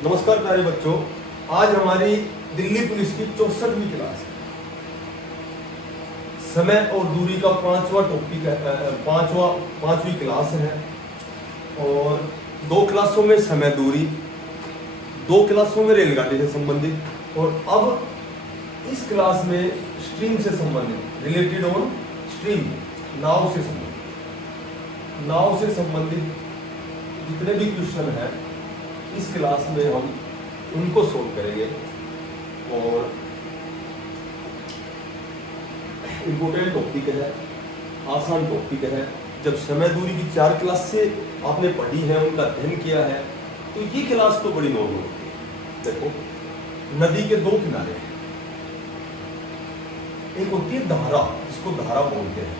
नमस्कार प्यारे बच्चों, आज हमारी दिल्ली पुलिस की 64वीं क्लास है। समय और दूरी का पांचवा टॉपिक है, पांचवी क्लास है। और दो क्लासों में समय दूरी, दो क्लासों में रेलगाड़ी से संबंधित, और अब इस क्लास में स्ट्रीम से संबंधित, रिलेटेड ऑन स्ट्रीम, नाव से संबंधित जितने भी क्वेश्चन हैं इस क्लास में हम उनको सोल्व करेंगे। और इम्पोर्टेंट टॉपिक है, आसान टॉपिक है। जब समय दूरी की 4 क्लास से आपने पढ़ी है, उनका अध्ययन किया है, तो ये क्लास तो बड़ी नॉर्मल होती है। देखो, नदी के दो किनारे हैं, एक होती है धारा, इसको धारा बोलते हैं।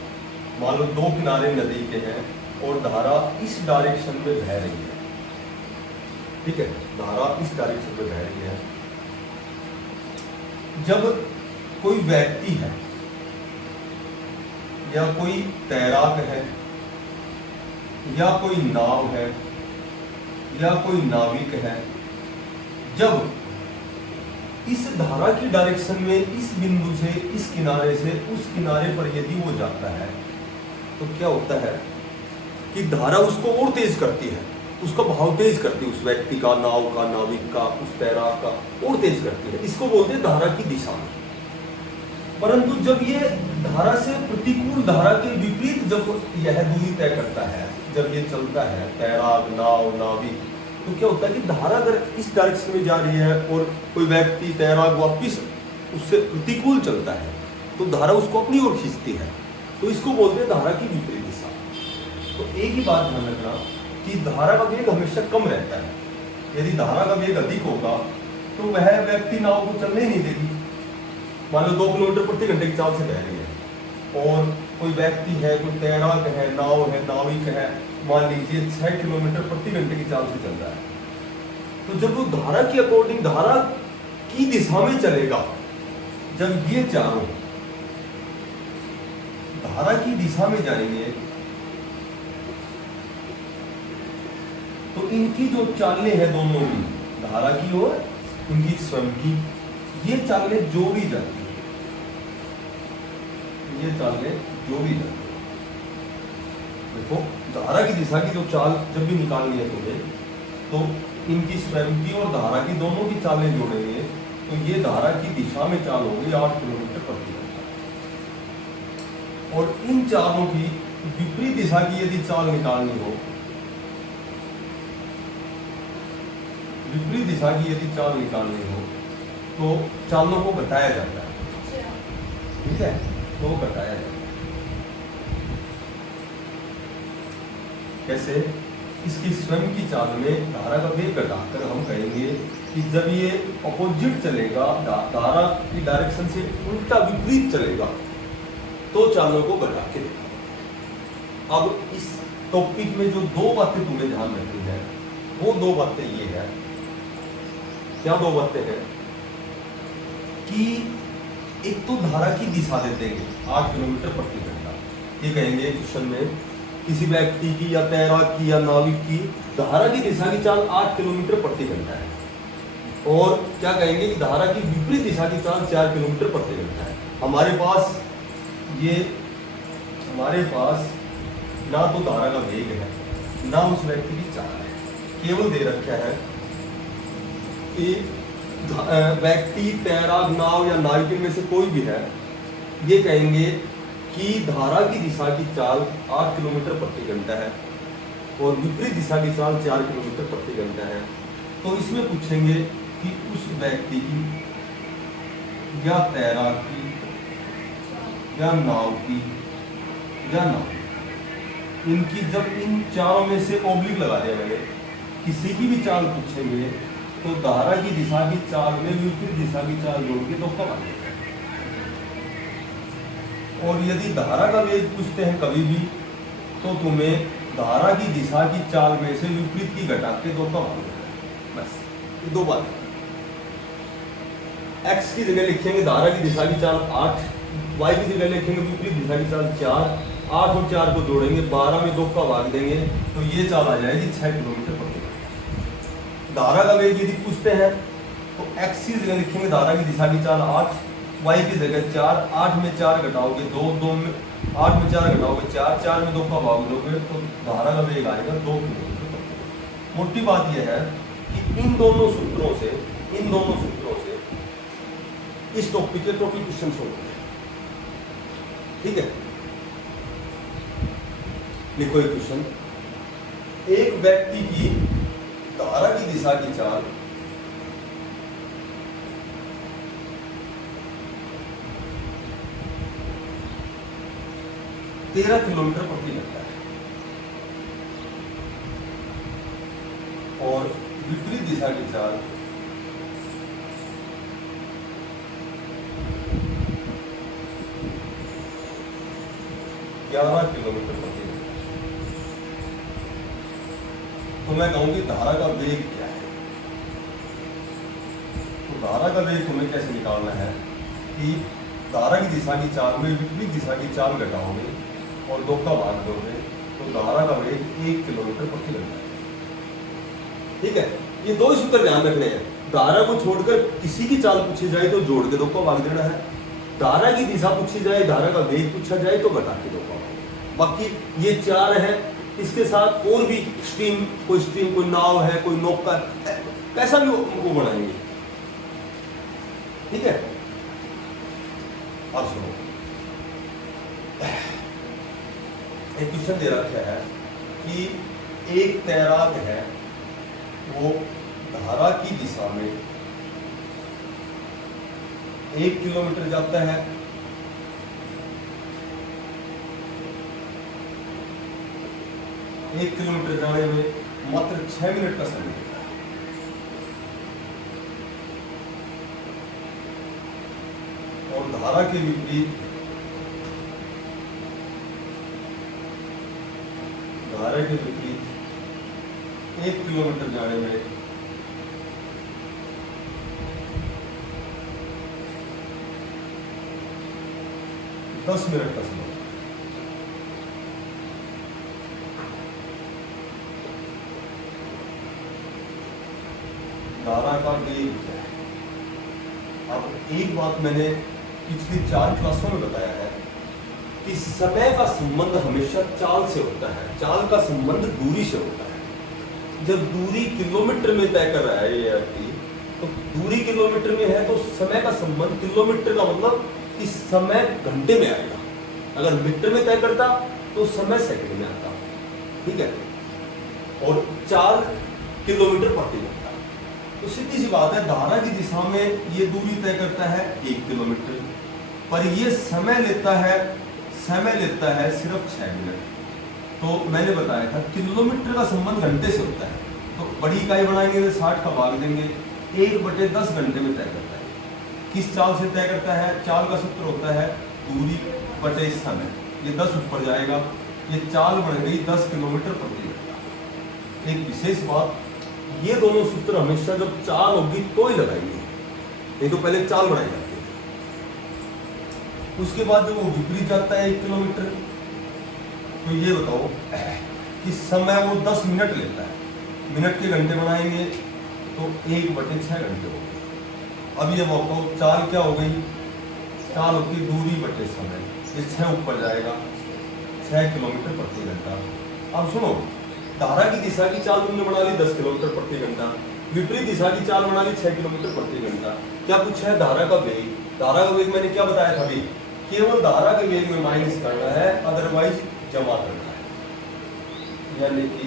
मान लो दो किनारे नदी के हैं और धारा इस डायरेक्शन में बह रही है, ठीक है, धारा इस डायरेक्शन में बह रही है। जब कोई व्यक्ति है या कोई तैराक है या कोई नाव है या कोई नाविक है, जब इस धारा की डायरेक्शन में इस बिंदु से इस किनारे से उस किनारे पर यदि वो जाता है, तो क्या होता है कि धारा उसको और तेज करती है, उसका भाव तेज करती है, उस व्यक्ति का, नाव का, नाविक का, उस तैराक का और तेज करती है। इसको बोलते हैं धारा की दिशा में। परंतु जब ये धारा से प्रतिकूल, धारा के विपरीत जब यह दूरी तय करता है, जब ये चलता है तैराक, नाव, नाविक, तो क्या होता है कि धारा अगर इस डायरेक्शन में जा रही है और कोई व्यक्ति, तैराक वापिस उससे प्रतिकूल चलता है, तो धारा उसको अपनी ओर खींचती है, तो इसको बोलते हैं धारा की विपरीत दिशा। तो एक ही बात ध्यान रखना कि धारा का वेग हमेशा कम रहता है। यदि धारा का वेग अधिक होगा तो वह व्यक्ति नाव को चलने ही नहीं देगी। मान लो 2 किलोमीटर प्रति घंटे की चाल से बह रही है और कोई व्यक्ति है, कोई तैराक है, नाव है, नाविक है, मान लीजिए 6 किलोमीटर प्रति घंटे की चाल से चल रहा है, तो जब वो धारा की अकॉर्डिंग, धारा की दिशा में चलेगा, जब ये चारों धारा की दिशा में जाएंगे, तो इनकी जो चालें हैं दोनों की, धारा की और इनकी स्वयं की, ये चालें जोड़ी जाती है, ये चालें जोड़ी जाती है। देखो, धारा की दिशा की जो चाल जब भी निकालनी है तुम्हें, तो इनकी स्वयं की और धारा की दोनों की चालें जोड़ेंगे, तो ये धारा की दिशा में चाल होगी 8 किलोमीटर प्रति घंटा। और इन चालों की विपरीत दिशा की यदि चाल निकालनी हो, विपरीत दिशा की यदि चाल निकालनी हो, तो चालों को घटाया जाता है, ठीक है, तो घटाया जाता है। कैसे? इसकी स्वयं की चाल में धारा का वेग घटाकर हम कहेंगे कि जब ये अपोजिट चलेगा, धारा की डायरेक्शन से उल्टा विपरीत चलेगा, तो चालों को घटा के देखा। अब इस टॉपिक में जो दो बातें तुम्हें ध्यान रखनी है, वो दो बातें ये है। क्या दो बातें हैं? कि एक तो धारा की दिशा दे देंगे 8 किलोमीटर प्रति घंटा, ये कहेंगे क्वेश्चन में किसी व्यक्ति की या तैराक की या नाविक की धारा की दिशा की चाल 8 किलोमीटर प्रति घंटा है। और क्या कहेंगे कि धारा की विपरीत दिशा की चाल 4 किलोमीटर प्रति घंटा है। हमारे पास ना तो धारा का वेग है, ना उस व्यक्ति की चाल है, केवल दे रखा है कि व्यक्ति, तैराक, नाव या नाविक में से कोई भी है, ये कहेंगे कि धारा की दिशा की चाल 8 किलोमीटर प्रति घंटा है और विपरीत दिशा की चाल 4 किलोमीटर प्रति घंटा है। तो इसमें पूछेंगे कि उस व्यक्ति की या तैराक की या नाव की या नाव, इनकी जब इन चारों में से ओब्लिक लगा दिया मैंने, किसी की भी चाल पूछेंगे तो धारा की दिशा की चाल में विपरीत दिशा की चाल जोड़ के तो कम आ जाएगा। और यदि धारा का वेग पूछते हैं कभी भी, तो तुम्हें धारा की दिशा की चाल में से विपरीत की घटा के दो कम आ जाएगा। बस ये दो बात। x की जगह लिखेंगे धारा की दिशा की चाल 8, y की जगह लिखेंगे विपरीत दिशा की चाल 4, 8 और 4 को जोड़ेंगे, 12 में 2 का भाग देंगे, तो ये चाल आ जाएगी 6 किलोमीटर प्रति घंटा। धारा का वेग यदि पूछते हैं तो x की जगह लिखेंगे धारा की दिशा की चाल 8, y की जगह 4, 8 में 4 घटाओगे 2, 2 में 8 में 4 घटाओगे 4, 4 में 2 का भाग लोगे तो धारा का वेग आएगा 2 किलोमीटर। मोटी बात यह है कि इन दोनों सूत्रों से इस टॉपिक के टोटल क्वेश्चन होते हैं। ठीक है, लिखो एक क्वेश्चन। एक व्यक्ति की धारा की दिशा की चाल 13 किलोमीटर प्रति घंटा है और विपरीत दिशा की चाल 11 किलोमीटर प्रति घंटा है। तो मैं कहूंगी धारा का वेग क्या है? तो धारा का वेग तुम्हें कैसे निकालना है कि धारा की दिशा की चाल में विपरीत दिशा की चाल घटाओगे और 2 का भाग दोगे तो धारा का वेग 1 किलोमीटर प्रति घंटा है। ठीक है, ये 2 सूत्र ध्यान रखने हैं। धारा को छोड़कर किसी की चाल पूछी जाए तो जोड़ के 2 का भाग देना है, धारा की दिशा पूछी जाए, धारा का वेग पूछा जाए तो घटा के 2 का भाग। बाकी ये 4 है, इसके साथ और भी स्ट्रीम, कोई नाव है, कोई नौका, कैसा भी वो बनाएंगे। ठीक है, अब सुनो, एक क्वेश्चन दे रखा है कि एक तैराक है, वो धारा की दिशा में 1 किलोमीटर जाता है, एक किलोमीटर जाने में मात्र 6 मिनट का समय लगता है। और धारा के विपरीत 1 किलोमीटर जाने में 10 मिनट का समय। धारा का वेग क्या है? अब एक बात मैंने पिछली 4 क्लासों में बताया है कि समय का संबंध हमेशा चाल से होता है, चाल का संबंध दूरी से होता है। जब दूरी किलोमीटर में तय कर रहा है ये व्यक्ति, तो दूरी किलोमीटर में है तो समय का संबंध किलोमीटर का मतलब कि समय घंटे में आएगा। अगर मीटर में तय करता तो समय सेकंड में आता। ठीक है, और चाल किलोमीटर प्रति घंटा। तो सीधी सी बात है, धारा की दिशा में ये दूरी तय करता है 1 किलोमीटर, पर ये समय लेता है सिर्फ 6 मिनट। तो मैंने बताया था किलोमीटर का संबंध घंटे से होता है, तो बड़ी इकाई बनाएंगे तो 60 का भाग देंगे, 1/10 घंटे में तय करता है। किस चाल से तय करता है? चाल का सूत्र होता है दूरी बटे समय। ये 10 ऊपर जाएगा, ये चाल बन गई 10 किलोमीटर प्रति घंटा। एक विशेष बात, ये दोनों सूत्र हमेशा जब चाल होगी तो ही लगाएंगे, नहीं तो पहले चाल बनाई जाती है। उसके बाद जब वो विपरीत जाता है 1 किलोमीटर, तो ये बताओ कि समय वो 10 मिनट लेता है। मिनट के घंटे बनाएंगे तो 1/6 घंटे हो गए। अब ये बताओ चाल क्या हो गई? चाल होगी दूरी बटे समय, ये 6 ऊपर जाएगा, 6 किलोमीटर प्रति घंटा। अब सुनो, धारा की दिशा की चाल तुमने बना ली 10 किलोमीटर प्रति घंटा, विपरीत दिशा की चाल बना ली 6 किलोमीटर प्रति घंटा। क्या पूछा है? धारा का वेग। धारा का वेग मैंने क्या बताया था अभी? केवल धारा के वेग में माइनस करना है, अदरवाइज जमा करना है, यानी कि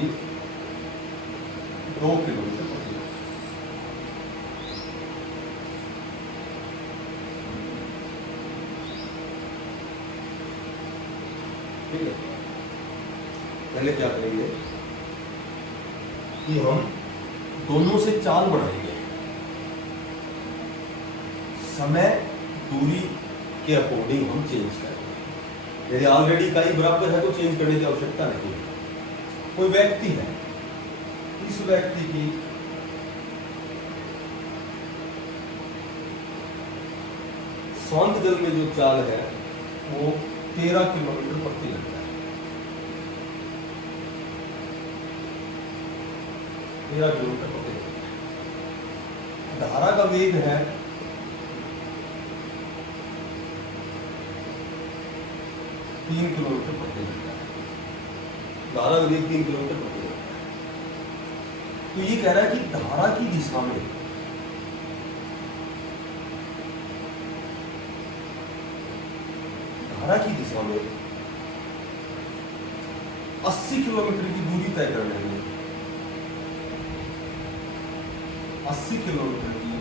2 किलोमीटर प्रति घंटा। ठीक है, पहले क्या करेंगे कि हम दोनों से चाल बनाएंगे, समय दूरी के अकॉर्डिंग हम चेंज करेंगे। यदि ऑलरेडी इकाई बराबर है तो चेंज करने की आवश्यकता नहीं है। कोई व्यक्ति है, इस व्यक्ति की शांत जल में जो चाल है वो 13 किलोमीटर प्रति घंटा है। 13 किलोमीटर प्रति घंटा। धारा का वेग है 3 किलोमीटर प्रति घंटा। धारा का वेग 3 किलोमीटर प्रति घंटा। तो ये कह रहा है कि धारा की दिशा में में 80 किलोमीटर की दूरी तय करने में 80 किलोमीटर की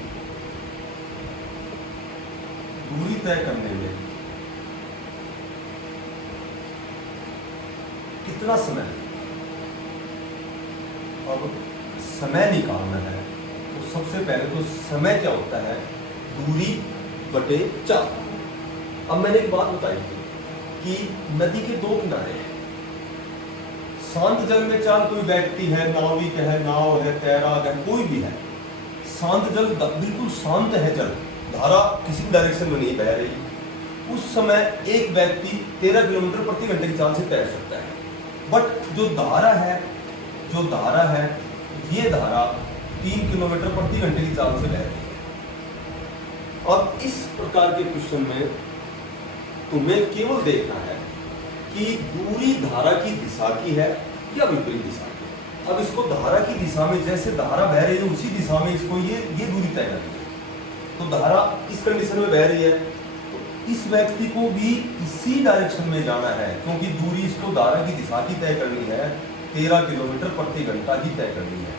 दूरी तय करने में कितना समय, अब समय निकालना है तो सबसे पहले तो समय क्या होता है, दूरी बटे चाल। अब मैंने एक बात बताई थी कि नदी के दो किनारे हैं, शांत जल में चाल कोई व्यक्ति है, नाविक है, नाव है, तैराक है, कोई भी है, शांत जल बिल्कुल शांत है जल, धारा किसी डायरेक्शन में नहीं बह रही, उस समय एक व्यक्ति 13 किलोमीटर प्रति घंटे की चाल से तैर सकता है। बट जो धारा है ये धारा 3 किलोमीटर प्रति घंटे की चाल से बह रही है। और इस प्रकार के क्वेश्चन में तुम्हें केवल देखना है कि दूरी धारा की दिशा की है या विपरीत दिशा की। अब इसको धारा की दिशा में, जैसे धारा बह रही है उसी दिशा में इसको ये दूरी तय करनी है। तो धारा इस कंडीशन में बह रही है तो इस व्यक्ति को भी इसी डायरेक्शन में जाना है, क्योंकि दूरी इसको धारा की दिशा की तय करनी है, 13 किलोमीटर प्रति घंटा की तय करनी है।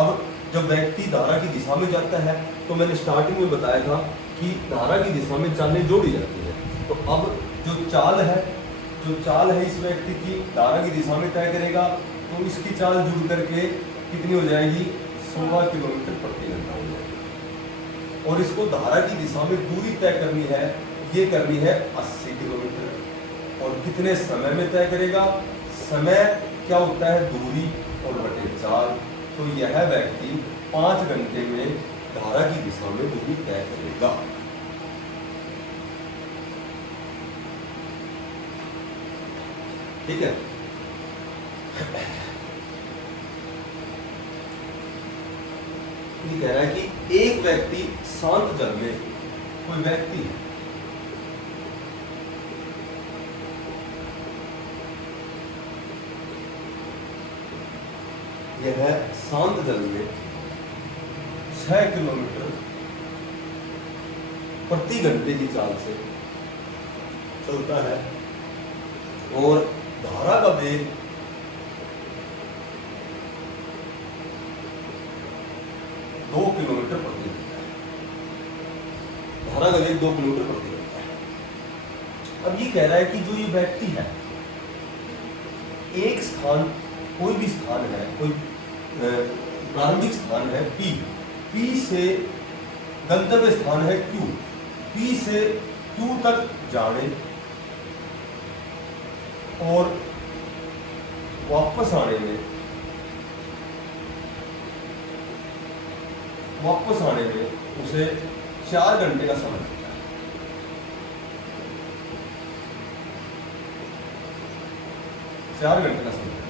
अब जब व्यक्ति धारा की दिशा में जाता है तो मैंने स्टार्टिंग में बताया था कि धारा की दिशा में चालें जोड़ी जाती है। तो अब जो चाल है इस व्यक्ति की धारा की दिशा में तय करेगा तो इसकी चाल जुड़ करके कितनी हो जाएगी, 16 किलोमीटर प्रति घंटा हो जाएगी। और इसको धारा की दिशा में दूरी तय करनी है, ये करनी है 80 किलोमीटर। और कितने समय में तय करेगा, समय क्या होता है, दूरी और बटे चाल। तो यह व्यक्ति 5 घंटे में धारा की दिशा में दूरी तय करेगा। ठीक है। ये कह रहा है कि एक व्यक्ति शांत जल में, कोई व्यक्ति है, यह शांत जल में 6 किलोमीटर प्रति घंटे की चाल से चलता है और धारा का वेग 2 किलोमीटर प्रति घंटा है। धारा का वेग 2 किलोमीटर प्रति घंटा है। अब ये कह रहा है कि जो ये व्यक्ति है, एक स्थान, कोई भी स्थान है, कोई प्रारंभिक स्थान है P से गंतव्य स्थान है Q, P से Q तक जाने और वापस आने में उसे 4 घंटे का समय लगता है। 4 घंटे का समय लगता है।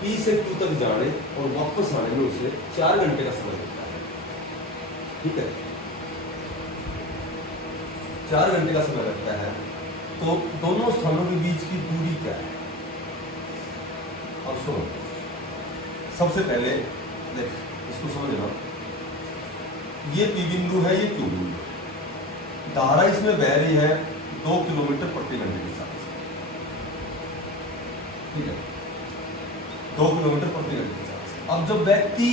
P से Q तक जाने और वापस आने में उसे 4 घंटे का समय लगता है। ठीक है, 4 घंटे का समय लगता है। तो दोनों स्थानों के बीच की दूरी क्या है? अब सुनो, सबसे पहले देख, इसको समझना, ये P बिंदु है, ये Q बिंदु है। धारा इसमें बह रही है 2 किलोमीटर प्रति घंटे के साथ। ठीक है, 2 किलोमीटर प्रति घंटे के साथ। अब जब व्यक्ति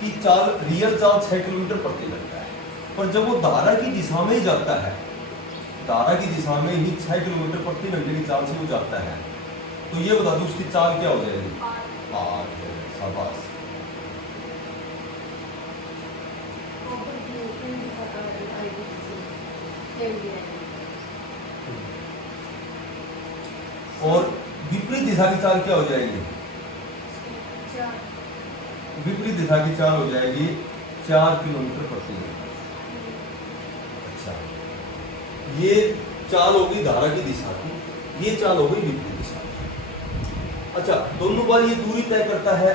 की चाल, रियल चाल 6 किलोमीटर प्रति घंटा है, पर जब वो धारा की दिशा में ही जाता है, धारा की दिशा में ही 6 किलोमीटर प्रति घंटे की चाल से वो जाता है, तो ये बता दो उसकी चाल क्या हो जाएगी? 8। शाबाश। और विपरीत दिशा की चाल क्या हो जाएगी? विपरीत दिशा की चाल हो जाएगी 4 किलोमीटर प्रति घंटा। अच्छा, ये चाल होगी धारा की दिशा की, ये चाल होगी विपरीत दिशा की। अच्छा, दोनों बार ये दूरी तय करता है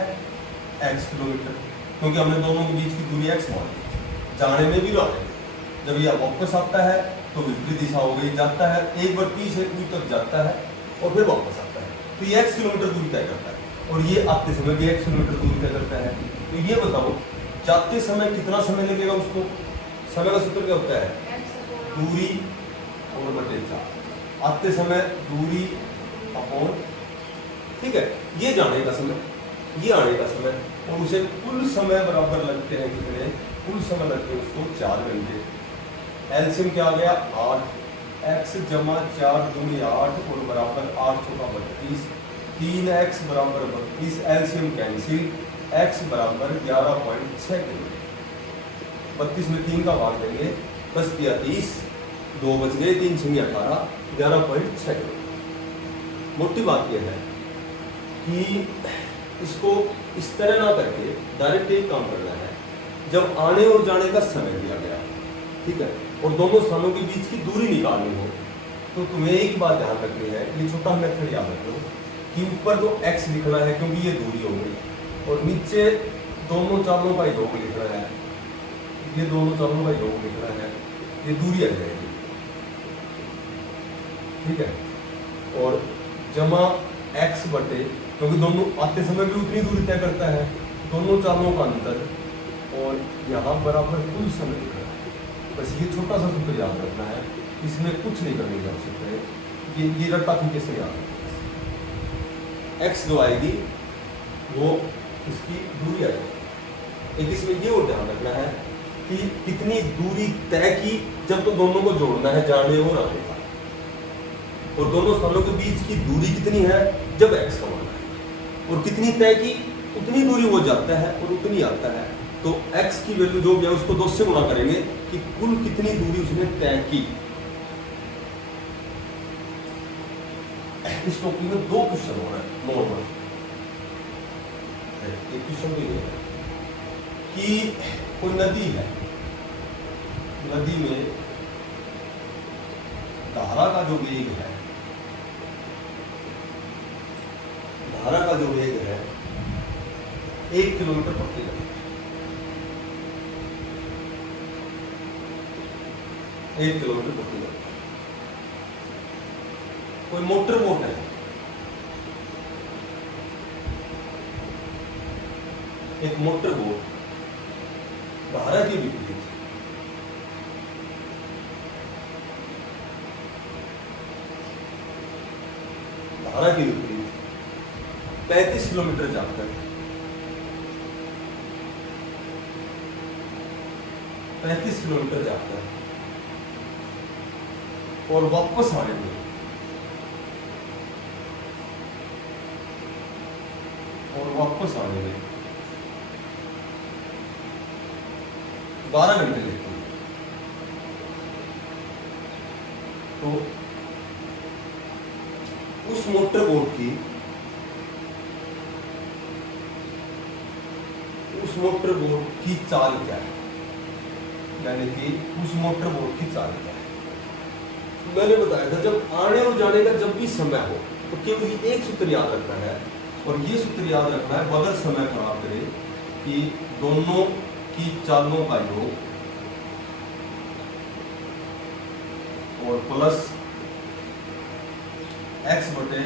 x किलोमीटर, क्योंकि हमने दोनों के बीच की दूरी x मान ली, जाने में भी लाने में। जब यह वापस आता है तो विपरीत दिशा हो गई, जाता है एक बार 30 दूर तक जाता है और फिर वापस आता है, तो ये x किलोमीटर दूरी तय करता है, और ये आते समय भी x किलोमीटर दूरी तय करता है। तो ये बताओ जाते समय कितना समय लगेगा उसको, समय का सूत्र क्या होता है, दूरी और बटे 4, आते समय दूरी अपॉन, ठीक है, ये जाने का समय, ये आने का समय, और उसे कुल समय बराबर लगते हैं कितने, कुल समय लगते हैं उसको 4 घंटे। एलसीएम क्या आ गया 8, x जमा 4 दूनी 8 और बराबर 8 चौका 32, 3x बराबर 32, एलसीएम कैंसिल, x बराबर 11.6 किलोमीटर। 32 में 3 का भाग देंगे, 10 दिया 30, 2 बच गए, 3 6 18, 11.6 किलोमीटर। मोटी बात यह है कि इसको इस तरह ना करके डायरेक्ट एक काम करना है, जब आने और जाने का समय दिया गया, ठीक है, और दोनों स्थानों के बीच की दूरी निकालनी हो, तो तुम्हें एक बात ध्यान रखनी है, ये छोटा मेथड याद रख लो कि ऊपर तो x लिखना है क्योंकि ये दूरी हो गई, और नीचे दोनों चालों का योग लिखना है, ये दोनों चालों का योग लिखना है, ये दूरी आ जाएगी, ठीक है, और जमा x बटे, क्योंकि दोनों आते समय भी उतनी दूरी तय करता है, दोनों चालों का अंतर, और यहाँ बराबर कुल समय लिखना है। बस ये छोटा सा सूत्र याद रखना है, इसमें कुछ नहीं करने की आवश्यकता है, ये रट्टा फीके से याद रखना है। x जो आएगी वो इसकी दूरी आएगी। एक इसमें ये और ध्यान रखना है कि कितनी दूरी तय की, जब तो दोनों को जोड़ना है, जाने और आने का, और दोनों स्थानों के बीच की दूरी कितनी है जब x का मान है, और कितनी तय की, उतनी दूरी वो जाता है और उतनी आता है, तो x की वैल्यू जो भी है उसको 2 से गुणा करेंगे कि कुल कितनी दूरी उसने तय की। इस टॉपिक में 2 क्वेश्चन हो रहा है नॉर्मल, एक क्वेश्चन भी है कि कोई नदी है, नदी में धारा का जो वेग है, धारा का जो वेग है 1 किलोमीटर प्रति घंटा, 1 किलोमीटर प्रति घंटा। कोई मोटर बोट है, एक मोटर बोट धारा के विपरीत धारा के विपरीत 35 किलोमीटर जाकर 35 किलोमीटर जाकर और वापस आने में में 12 घंटे लगते हैं, तो उस मोटर बोट की चाल क्या है, यानी कि उस मोटर बोट की चाल क्या है। मैंने बताया था जब आने और जाने का जब भी समय हो तो केवल एक सूत्र याद रखना है, और ये सूत्र याद रखना है बगल समय प्राप्त करें कि दोनों की चालों का योग और प्लस x बटे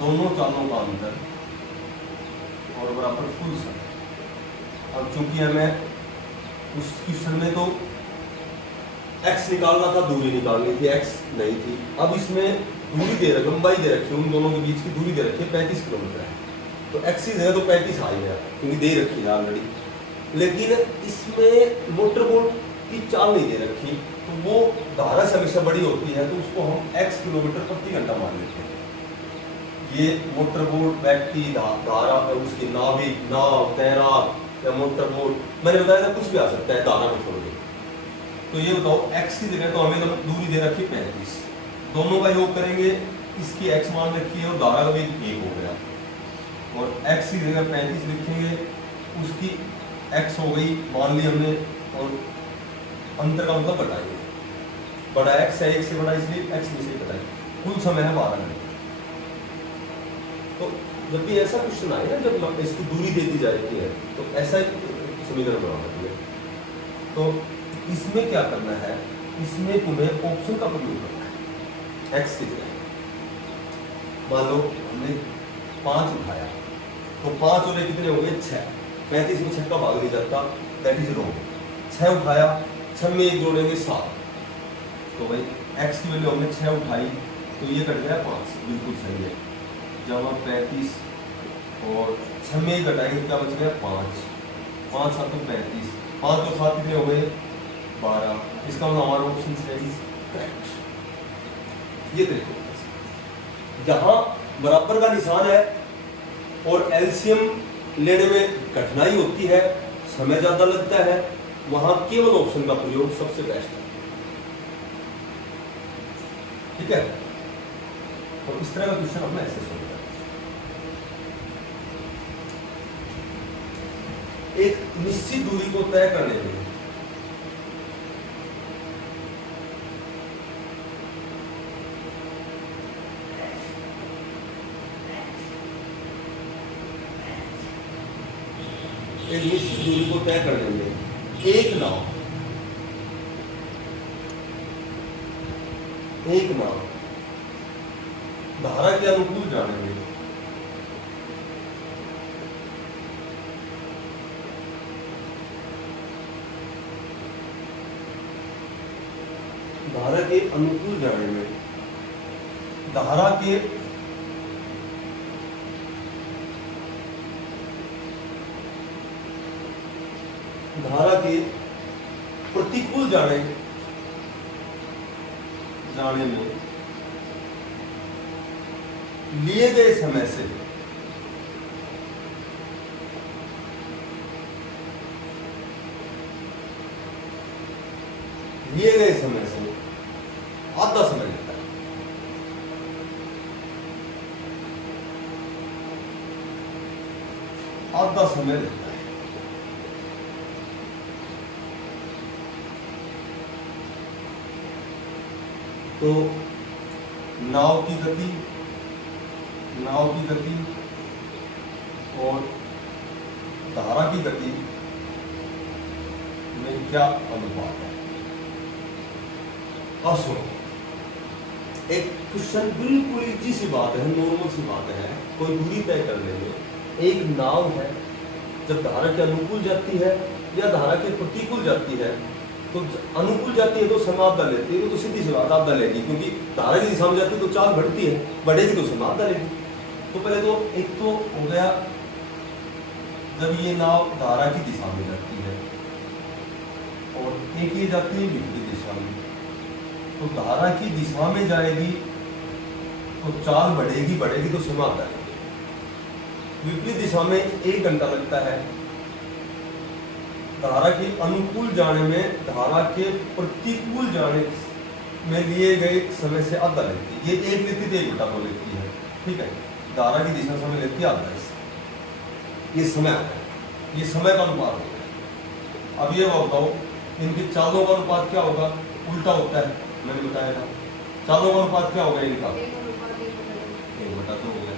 दोनों चालों का अंतर और बराबर कुल समय। अब चूंकि हमें उस क्वेश्चन में तो x निकालना था, दूरी निकालनी थी, x नहीं थी। अब इसमें दूरी दे रखी, लंबाई दे रखी, उन दोनों के बीच की दूरी दे रखी है 35 किलोमीटर है, तो x ही देगा तो 35 आ गया क्योंकि दे रखी है ऑलरेडी। लेकिन इसमें मोटर बोट की चाल नहीं दे रखी, तो वो धारा से हमेशा बड़ी होती है, तो उसको हम x किलोमीटर प्रति घंटा मान लेते हैं। ये मोटर बोट व्यक्ति धारा है, उसकी नाविक, नाव, तैराक या मोटर बोट, मैंने बताया था कुछ भी आ सकता है धारा को छोड़ के। तो ये बताओ x की जगह तो हमें दूरी दे रखी 35, दोनों का योग करेंगे, इसकी x मान रखी है और धारा का भी 1 हो गया, और x की जगह 35 लिखेंगे, उसकी x हो गई मान ली हमने, और अंतर का मतलब घटाएंगे, बड़ा x है 1 से बड़ा, इसलिए x में से घटाएंगे, कुल समय है 12 घंटे। तो जब भी ऐसा क्वेश्चन आए ना, जब इसकी दूरी दे दी जाती है तो ऐसा एक समीकरण बनाना है। तो इसमें क्या करना है, इसमें तुम्हें ऑप्शन का प्रयोग करना है। एक्स की जगह मान लो हमने 5 उठाया, तो 5 और 1 कितने हो गए 6। 35 में 6 का भाग नहीं जाता, दैट इज रॉन्ग। 6 उठाया, 6 में 1 जोड़ेंगे 7, तो भाई एक्स की वैल्यू हमने 6 उठाई तो ये कट गया 5, बिल्कुल सही है। जब हम 35 और 6 में 1 घटाएंगे क्या बच गया 5, 5 7 35, 5 और 7 कितने हो गए 12। इसका मतलब हमारा ऑप्शन सही करेक्ट। ये तरीका जहां बराबर का निशान है और एलसीएम लेने में कठिनाई होती है, समय ज्यादा लगता है, वहां केवल ऑप्शन का प्रयोग सबसे बेस्ट है। ठीक है, तो इस तरह का क्वेश्चन हमने ऐसे सोल्व किया। एक निश्चित दूरी को तय करने में एक नाव धारा के अनुकूल जाने में धारा के अनुकूल जाने में धारा के प्रतिकूल जाने में लिए गए समय से आधा समय लगता है। आधा समय लगता है। तो नाव की गति और धारा की गति में क्या अनुपात है। अब सुनो, एक क्वेश्चन बिल्कुल इजी सी बात है, नॉर्मल सी बात है। कोई दूरी तय करने में एक नाव है, जब धारा के अनुकूल जाती है या धारा के प्रतिकूल जाती है, तो अनुकूल जाती है तो समय आधा लेती है, तो सीधी सी बात आधा लेगी, क्योंकि धारा की दिशा में जाती है तो चाल बढ़ती है, बढ़ेगी तो समय आधा लेगी। तो पहले तो एक तो हो गया जब ये नाव धारा की दिशा में जाती है और एक ये जाती है विपरीत दिशा में, तो धारा की दिशा में जाएगी तो चाल बढ़ेगी तो समय आधा लेगी। विपरीत दिशा में 1 घंटा लगता है, धारा के अनुकूल जाने में धारा के प्रतिकूल जाने में लिए गए समय से आधा लेती है। ये 1 लेती तो 1/2 लेती है, ठीक है। धारा की दिशा समय लेती है आधा, ये समय आता है, ये समय का अनुपात होता है। अब ये बताओ इनकी चालों का अनुपात क्या होगा, उल्टा होता है, मैंने बताया था। चालों का अनुपात क्या होगा इनका 1/2 हो गया।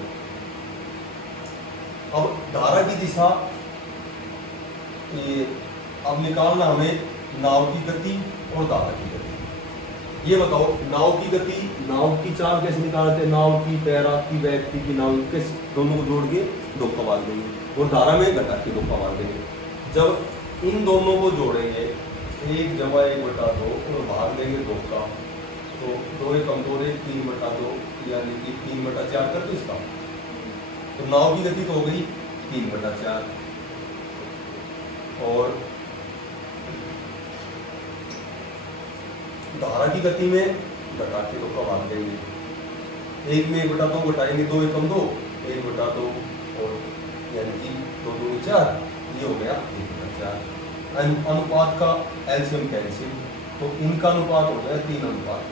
अब धारा की दिशा, ये अब निकालना हमें नाव की गति और धारा की गति। ये बताओ नाव की गति, नाव की चाल कैसे निकालते हैं, नाव की, तैराकी, व्यक्ति की, नाव कैसे, दोनों को जोड़ के 2 का भाग देंगे, और धारा में घटा के 2 का भाग देंगे। जब इन दोनों को जोड़ेंगे 1 + 1/2 और भाग देंगे 2 का, तो 2 × 2 = 3/2, यानी कि 3/4 कर दो इसका। तो नाव की गति तो हो गई 3/4 और धारा की गति में घटा के 2 का भाग देंगे। 1 में 1/2 घटाएंगे, 2 × 2 1/2 और यानी कि 2 × 2 = 4, ये हो गया 1/4। अनुपात का एलसीएम कैंसिल, तो इनका अनुपात हो गया 3 अनुपात।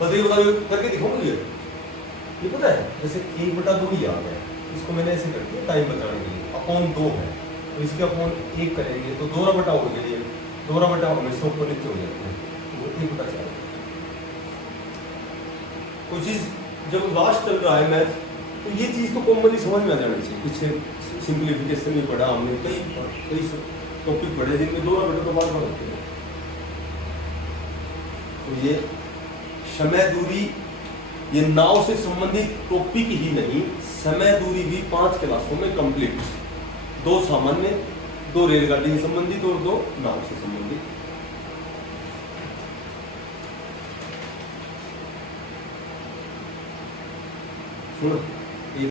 बस ये बताओ करके दिखाऊंगी ये पता है, जैसे 1/2 ही आ गया, इसको मैंने ऐसे कर दिया टाइम बचाने के लिए, अपॉन 2 है तो इसके अपॉन 1 करेंगे तो 2/2 हो गया। ये 2/2 हमेशा ऊपर नीचे हो जाते हैं, वो 1/4। कोई चीज जब लास्ट चल रहा है मैथ तो ये चीज़ तो कॉमनली समझ में आ जानी चाहिए। पीछे सिंप्लीफिकेशन में पढ़ा हमने, कई टॉपिक पढ़े जिनमें दो ना बेटा तो बार बार होते हैं। तो ये समय दूरी, ये नाव से संबंधित टॉपिक ही नहीं, समय दूरी भी 5 क्लासों में कंप्लीट। 2 सामान्य, 2 रेलगाड़ी से संबंधित और 2 नाव से संबंधित। सुनो